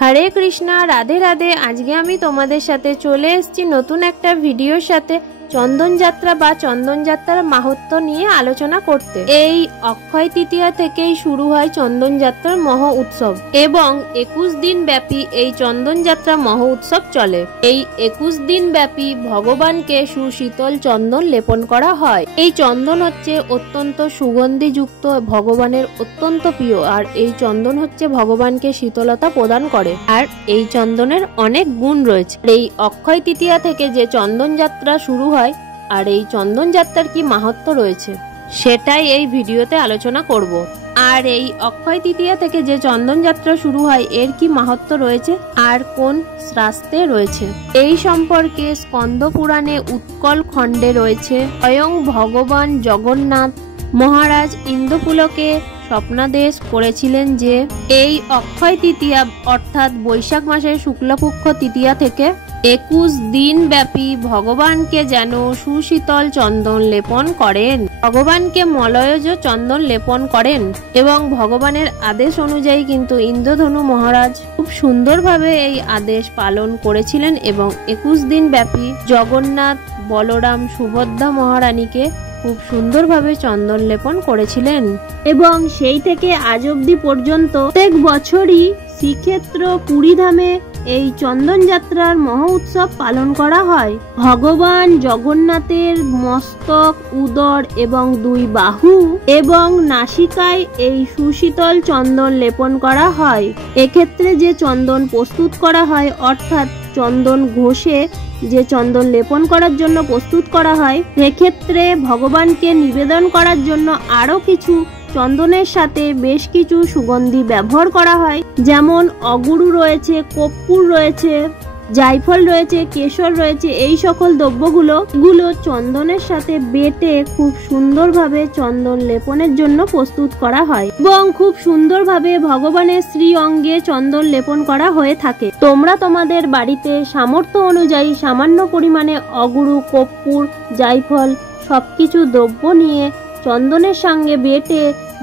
হরে কৃষ্ণা, রাধে রাধে। আজকে আমি তোমাদের সাথে চলে এসেছি নতুন একটা ভিডিওর সাথে চন্দন যাত্রা বা চন্দন যাত্রার মাহাত্ম্য নিয়ে আলোচনা করতে। এই অক্ষয় তৃতীয়া থেকেই শুরু হয় চন্দন যাত্রার মহা উৎসব এবং 21 দিন ব্যাপী এই চন্দন যাত্রা মহা উৎসব চলে। এই 21 দিন ব্যাপী ভগবানকে সুশীতল চন্দন লেপন করা হয়। এই চন্দন হচ্ছে অত্যন্ত সুগন্ধিযুক্ত, ভগবানের অত্যন্ত প্রিয়, আর এই চন্দন হচ্ছে ভগবানকে শীতলতা প্রদান করে। আর এই চন্দনের অনেক গুণ রয়েছে। এই অক্ষয় তৃতীয়া থেকে যে চন্দন যাত্রা শুরু হয় আর এই চন্দন যাত্রার কি মাহাত্ম্য রয়েছে সেটাই এই ভিডিওতে আলোচনা করব। আর এই অক্ষয় তৃতীয়া থেকে যে চন্দন যাত্রা শুরু হয় এর কি মাহাত্ম্য রয়েছে আর কোন শাস্ত্রে রয়েছে এই সম্পর্কে স্কন্দ পুরাণে উৎকল খণ্ডে রয়েছে। স্বয়ং ভগবান জগন্নাথ মহারাজ ইন্দ্রপুলকে স্বপ্নাদেশ করেছিলেন যে এই অক্ষয় তৃতীয়া অর্থাৎ বৈশাখ মাসের শুক্লপক্ষ তৃতীয়া থেকে 21 দিন ব্যাপী ভগবানকে যেন সুশীতল চন্দন লেপন করেন, ভগবানকে মলয়জ চন্দন লেপন করেন। এবং ভগবানের আদেশ অনুযায়ী কিন্তু ইন্দ্রধনু মহারাজ খুব সুন্দরভাবে এই আদেশ পালন করেছিলেন এবং 21 দিন ব্যাপী জগন্নাথ, বলরাম, সুভদ্রা মহারানীকে খুব সুন্দরভাবে চন্দন লেপন করেছিলেন। এবং সেই থেকে আজ অবধি পর্যন্ত প্রত্যেক বছরই শ্রীক্ষেত্র পুরীধামে এই চন্দন যাত্রার মহা উৎসব পালন করা হয়। ভগবান জগন্নাথের মস্তক, উদর এবং 2 বাহু এবং নাসিকায় এই সুশীতল চন্দন লেপন করা হয়। এক্ষেত্রে যে চন্দন প্রস্তুত করা হয় অর্থাৎ চন্দন ঘষে যে চন্দন লেপন করার জন্য প্রস্তুত করা হয়, সেক্ষেত্রে ভগবানকে নিবেদন করার জন্য আরো কিছু চন্দনের সাথে বেশ কিছু সুগন্ধি ব্যবহার করা হয়, যেমন অগুরু রয়েছে, কর্পূর রয়েছে, জায়ফল রয়েছে, কেশর রয়েছে। এই সকল দ্রব্যগুলো চন্দনের সাথে বেটে খুব সুন্দরভাবে চন্দন লেপনের জন্য প্রস্তুত করা হয় এবং খুব সুন্দরভাবে ভগবানের শ্রী অঙ্গে চন্দন লেপন করা হয়ে থাকে। তোমরা তোমাদের বাড়িতে সামর্থ্য অনুযায়ী সামান্য পরিমাণে অগুরু, কর্পূর, জায়ফল সবকিছু দ্রব্য নিয়ে চন্দনের সঙ্গে বেটে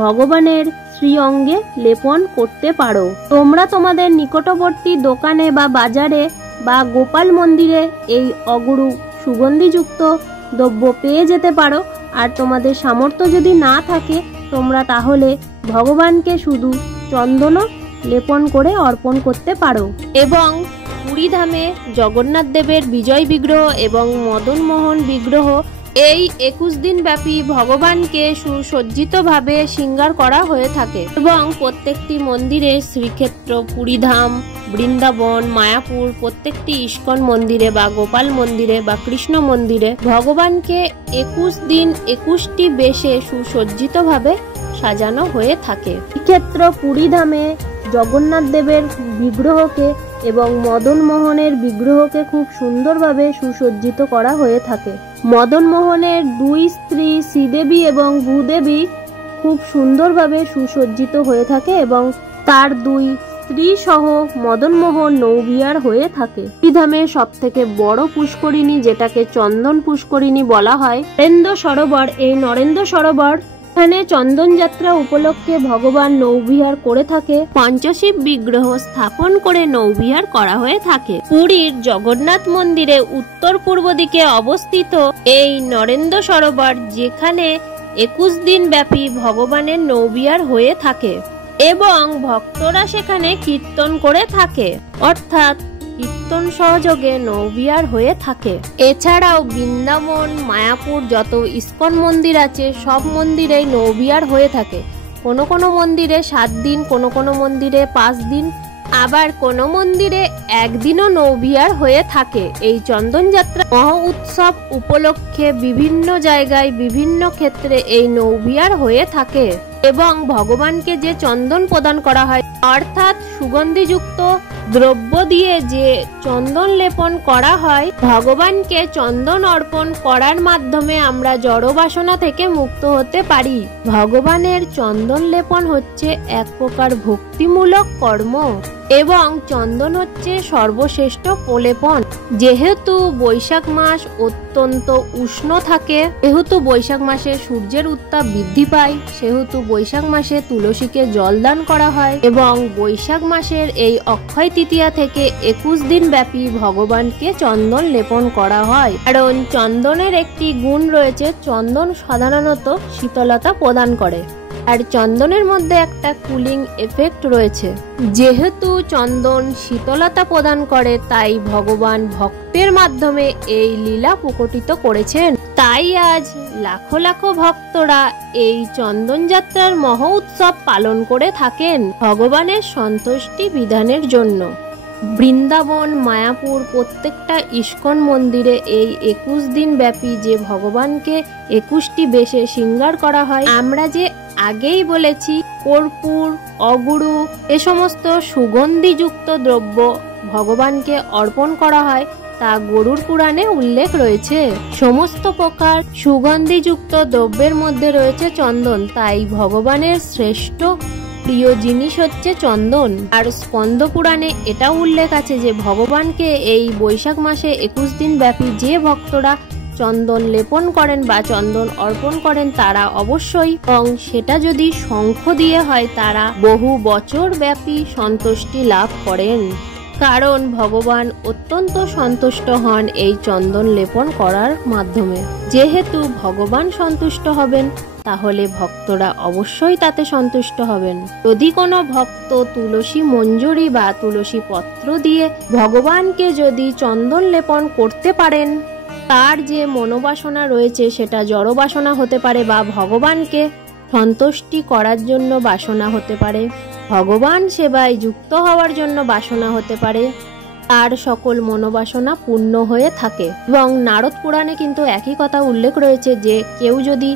ভগবানের শ্রী অঙ্গে লেপন করতে পারো। তোমরা তোমাদের নিকটবর্তী দোকানে বা বাজারে বা গোপাল মন্দিরে এই অগুরু সুগন্ধিযুক্ত দ্রব্য পেয়ে যেতে পারো। আর তোমাদের সামর্থ্য যদি না থাকে তোমরা তাহলে ভগবানকে শুধু চন্দন লেপন করে অর্পণ করতে পারো। এবং পুরীধামে জগন্নাথ দেবের বিজয় বিগ্রহ এবং মদন মোহন বিগ্রহ এই 21 দিন ব্যাপী ভগবানকে সুসজ্জিতভাবে শৃঙ্গার করা হয়ে থাকে এবং প্রত্যেকটি মন্দিরে শ্রীক্ষেত্র, পুরীধাম, বৃন্দাবন, মায়াপুর, প্রত্যেকটি ইস্কন মন্দিরে বা গোপাল মন্দিরে বা কৃষ্ণ মন্দিরে ভগবানকে 21 দিন 21টি বেশে সুসজ্জিতভাবে সাজানো হয়ে থাকে। শ্রীক্ষেত্র পুরীধামে জগন্নাথ দেবের বিগ্রহকে এবং মদন মোহনের বিগ্রহকে খুব সুন্দরভাবে সুসজ্জিত করা হয়ে থাকে। মদন মোহনের 2 স্ত্রী শ্রীদেবী এবং ভূদেবী খুব সুন্দরভাবে সুসজ্জিত হয়ে থাকে এবং তার 2 স্ত্রী সহ মদন মোহন নৌবিহার হয়ে থাকে। পুরীধামের সব থেকে বড় পুষ্করিণী, যেটাকে চন্দন পুষ্করিণী বলা হয়, নরেন্দ্র সরোবর। এই নরেন্দ্র সরোবর এখানে চন্দন যাত্রা উপলক্ষে ভগবান নৌবিহার করে থাকে। পঞ্চশিব বিগ্রহ স্থাপন করে নৌবিহার করা হয়ে থাকে। পুরীর জগন্নাথ মন্দিরে উত্তর পূর্ব দিকে অবস্থিত এই নরেন্দ্র সরোবর, যেখানে 21 দিন ব্যাপী ভগবানের নৌবিহার হয়ে থাকে এবং ভক্তরা সেখানে কীর্তন করে থাকে, অর্থাৎ কীর্তন সহযোগে নৌবিহার হয়ে থাকে। এছাড়াও বৃন্দাবন, মায়াপুর যত ইস্কন মন্দির আছে সব মন্দিরেই নৌবিহার হয়ে থাকে। কোনো কোনো মন্দিরে 7 দিন, কোনো কোনো মন্দিরে 5 দিন, আবার কোনো মন্দিরে 1 দিনও নৌবিহার হয়ে থাকে। এই চন্দন যাত্রা মহা উৎসব উপলক্ষে বিভিন্ন জায়গায় বিভিন্ন ক্ষেত্রে এই নৌবিহার হয়ে থাকে এবং ভগবানকে যে চন্দন প্রদান করা হয় অর্থাৎ সুগন্ধিযুক্ত দ্রব্য দিয়ে যে চন্দন লেপন করা হয়, ভগবানকে চন্দন অর্পণ করার মাধ্যমে আমরা জড় বাসনা থেকে মুক্ত হতে পারি। ভগবানের চন্দন লেপন হচ্ছে এক প্রকার ভক্তিমূলক কর্ম। এবং চন্দন হচ্ছে সর্বশ্রেষ্ঠ প্রলেপন। যেহেতু বৈশাখ মাস অত্যন্ত উষ্ণ থাকে, যেহেতু বৈশাখ মাসে সূর্যের উত্তাপ বৃদ্ধি পায়, সেহেতু বৈশাখ মাসে তুলসীকে জল দান করা হয় এবং বৈশাখ মাসের এই অক্ষয় তৃতীয়া থেকে 21 দিন ব্যাপী ভগবানকে চন্দন লেপন করা হয়। কারণ চন্দনের একটি গুণ রয়েছে, চন্দন সাধারণত শীতলতা প্রদান করে আর চন্দনের মধ্যে একটা কুলিং এফেক্ট রয়েছে। যেহেতু চন্দন শীতলতা প্রদান করে, তাই ভগবান ভক্তের মাধ্যমে এই লীলা প্রকটিত করেছেন। তাই আজ লাখো লাখো ভক্তরা এই চন্দন যাত্রার মহা উৎসব পালন করে থাকেন ভগবানের সন্তুষ্টি বিধানের জন্য। বৃন্দাবন, মায়াপুর প্রত্যেকটা ইস্কন মন্দিরে এই 21 দিন ব্যাপী যে ভগবানকে 21টি বেশে শৃঙ্গার করা হয়, আমরা যে আগেই বলেছি কর্পূর, অগুরু এ সমস্ত সুগন্ধিযুক্ত দ্রব্য ভগবানকে অর্পণ করা হয়, তা গরুড় পুরাণে উল্লেখ রয়েছে। সমস্ত প্রকার সুগন্ধিযুক্ত দ্রব্যের মধ্যে রয়েছে চন্দন, তাই ভগবানের শ্রেষ্ঠ প্রিয় জিনিস হচ্ছে চন্দন। আর স্কন্দ পুরাণে এটা উল্লেখ আছে যে ভগবানকে এই বৈশাখ মাসে 21 দিন ব্যাপী যে ভক্তরা চন্দন লেপন করেন বা চন্দন অর্পণ করেন, তারা অবশ্যই, এবং সেটা যদি শঙ্খ দিয়ে হয়, তারা বহু বছর ব্যাপী সন্তুষ্টি লাভ করেন। কারণ ভগবান অত্যন্ত সন্তুষ্ট হন এই চন্দন লেপন করার মাধ্যমে। যেহেতু ভগবান সন্তুষ্ট হবেন, তাহলে ভক্তরা অবশ্যই তাতে সন্তুষ্ট হবেন। যদি কোনো ভক্ত তুলসী মঞ্জুরি বা তুলসী পত্র দিয়ে ভগবানকে যদি চন্দন লেপন করতে পারেন, তার যে মনোবাসনা রয়েছে সেটা জড় বাসনা হতে পারে বা ভগবানকে সন্তুষ্টি করার জন্য বাসনা হতে পারে, ভগবান সেবায় যুক্ত হওয়ার জন্য বাসনা হতে পারে, তার সকল মনোবাসনা পূর্ণ হয়ে থাকে। এবং নারদ পুরাণে কিন্তু একই কথা উল্লেখ রয়েছে যে কেউ যদি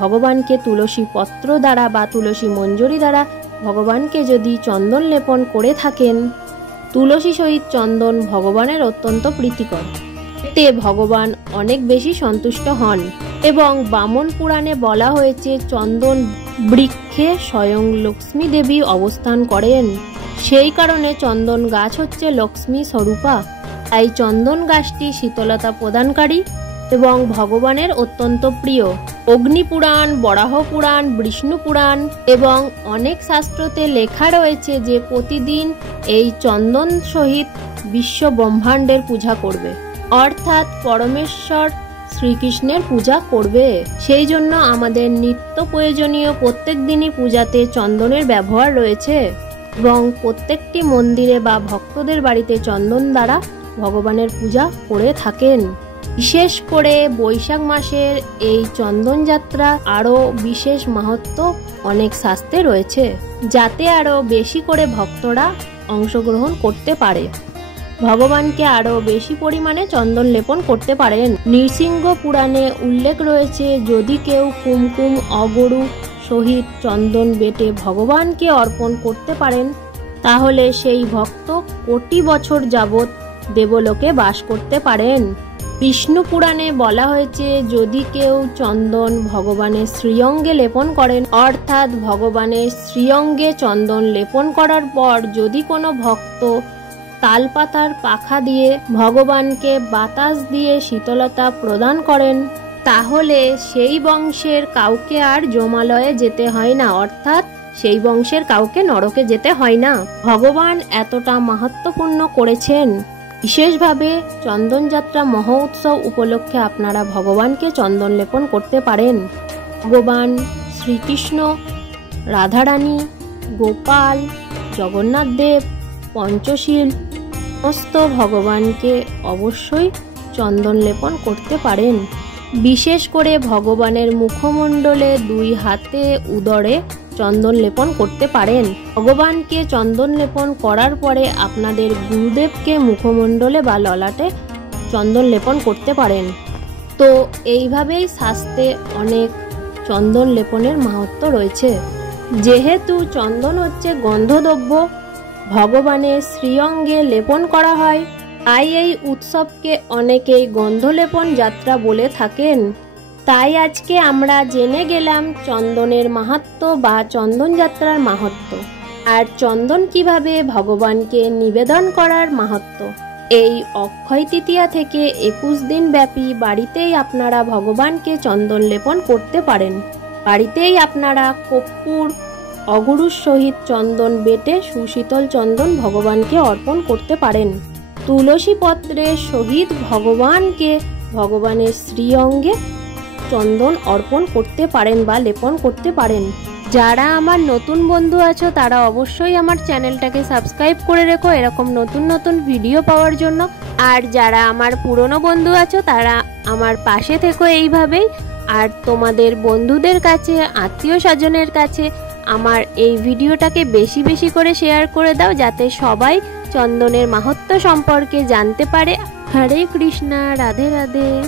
ভগবানকে তুলসী পত্র দ্বারা বা তুলসী মঞ্জুরি দ্বারা ভগবানকে যদি চন্দন লেপন করে থাকেন, তুলসী সহিত চন্দন ভগবানের অত্যন্ত প্রীতিকর, এতে ভগবান অনেক বেশি সন্তুষ্ট হন। এবং বামন পুরাণে বলা হয়েছে চন্দন বৃক্ষে স্বয়ং লক্ষ্মী দেবী অবস্থান করেন, সেই কারণে চন্দন গাছ হচ্ছে লক্ষ্মী স্বরূপা। তাই চন্দন গাছটি শীতলতা প্রদানকারী এবং ভগবানের অত্যন্ত প্রিয়। অগ্নি পুরাণ, বরাহ পুরাণ, বিষ্ণু পুরাণ এবং অনেক শাস্ত্রতে লেখা রয়েছে যে প্রতিদিন এই চন্দন সহিত বিশ্ব ব্রহ্মাণ্ডের পূজা করবে, অর্থাৎ পরমেশ্বর শ্রীকৃষ্ণের পূজা করবে। সেই জন্য আমাদের নিত্য প্রয়োজনীয় প্রত্যেক দিনই পূজাতে চন্দনের ব্যবহার রয়েছে এবং প্রত্যেকটি মন্দিরে বা ভক্তদের বাড়িতে চন্দন দ্বারা ভগবানের পূজা করে থাকেন। বিশেষ করে বৈশাখ মাসের এই চন্দন যাত্রা আরো বিশেষ মাহাত্ম্য অনেক শাস্ত্রে রয়েছে, যাতে আরো বেশি করে ভক্তরা অংশগ্রহণ করতে পারে, ভগবানকে আরো বেশি পরিমাণে চন্দন লেপন করতে পারেন। নৃসিংহ পুরাণে উল্লেখ রয়েছে যদি কেউ কুমকুম অগরু সহিত চন্দন বেটে ভগবানকে অর্পণ করতে পারেন, তাহলে সেই ভক্ত কোটি বছর যাবৎ দেবলোকে বাস করতে পারেন। বিষ্ণু পুরাণে বলা হয়েছে যদি কেউ চন্দন ভগবানের শ্রীঅঙ্গে লেপন করেন, অর্থাৎ ভগবানের শ্রীঅঙ্গে চন্দন লেপন করার পর যদি কোনো ভক্ত তালপাতার পাখা দিয়ে ভগবানকে বাতাস দিয়ে শীতলতা প্রদান করেন, তাহলে সেই বংশের কাউকে আর যমালয়ে যেতে হয় না, অর্থাৎ সেই বংশের কাউকে নরকে যেতে হয় না। ভগবান এতটা মাহাত্ম্যপূর্ণ করেছেন। বিশেষভাবে চন্দন যাত্রা মহা উৎসব উপলক্ষে আপনারা ভগবানকে চন্দন লেপন করতে পারেন। ভগবান শ্রীকৃষ্ণ, রাধারানী, গোপাল, জগন্নাথ দেব, পঞ্চশীল সমস্ত ভগবানকে অবশ্যই চন্দন লেপন করতে পারেন। বিশেষ করে ভগবানের মুখমণ্ডলে 2 হাতে উদরে চন্দন লেপন করতে পারেন। ভগবানকে চন্দন লেপন করার পরে আপনাদের গুরুদেবকে মুখমণ্ডলে বা ললাটে চন্দন লেপন করতে পারেন। তো এইভাবেই শাস্ত্রে অনেক চন্দন লেপনের মাহাত্ম্য রয়েছে। যেহেতু চন্দন হচ্ছে গন্ধদ্রব্য, ভগবানের শ্রীঅঙ্গে লেপন করা হয়, তাই এই উৎসবকে অনেকেই গন্ধলেপন যাত্রা বলে থাকেন। তাই আজকে আমরা জেনে গেলাম চন্দনের মাহাত্ম্য বা চন্দন যাত্রার মাহাত্ম্য। আর চন্দন কিভাবে ভগবানকে নিবেদন করার মাহাত্ম্য। এই অক্ষয় তৃতীয়া থেকে 21 দিন ব্যাপী বাড়িতেই আপনারা ভগবানকে চন্দন লেপন করতে পারেন। বাড়িতেই আপনারা কর্পূর অগুরুর সহিত চন্দন বেটে সুশীতল চন্দন ভগবানকে অর্পণ করতে পারেন। তুলসী পত্রের সহিত ভগবানকে ভগবানের শ্রীঅঙ্গে চন্দন অর্পণ করতে পারেন বা লেপন করতে পারেন। যারা আমার নতুন বন্ধু আছো তারা অবশ্যই আমার চ্যানেলটাকে সাবস্ক্রাইব করে রেখো এরকম নতুন নতুন ভিডিও পাওয়ার জন্য। আর যারা আমার পুরনো বন্ধু আছো তারা আমার পাশে থেকো এইভাবেই। আর তোমাদের বন্ধুদের কাছে, আত্মীয় স্বজনের কাছে আমার এই ভিডিওটাকে বেশি বেশি করে শেয়ার করে দাও, যাতে সবাই চন্দনের মাহাত্ম্য সম্পর্কে জানতে পারে। হরে কৃষ্ণা, রাধে রাধে।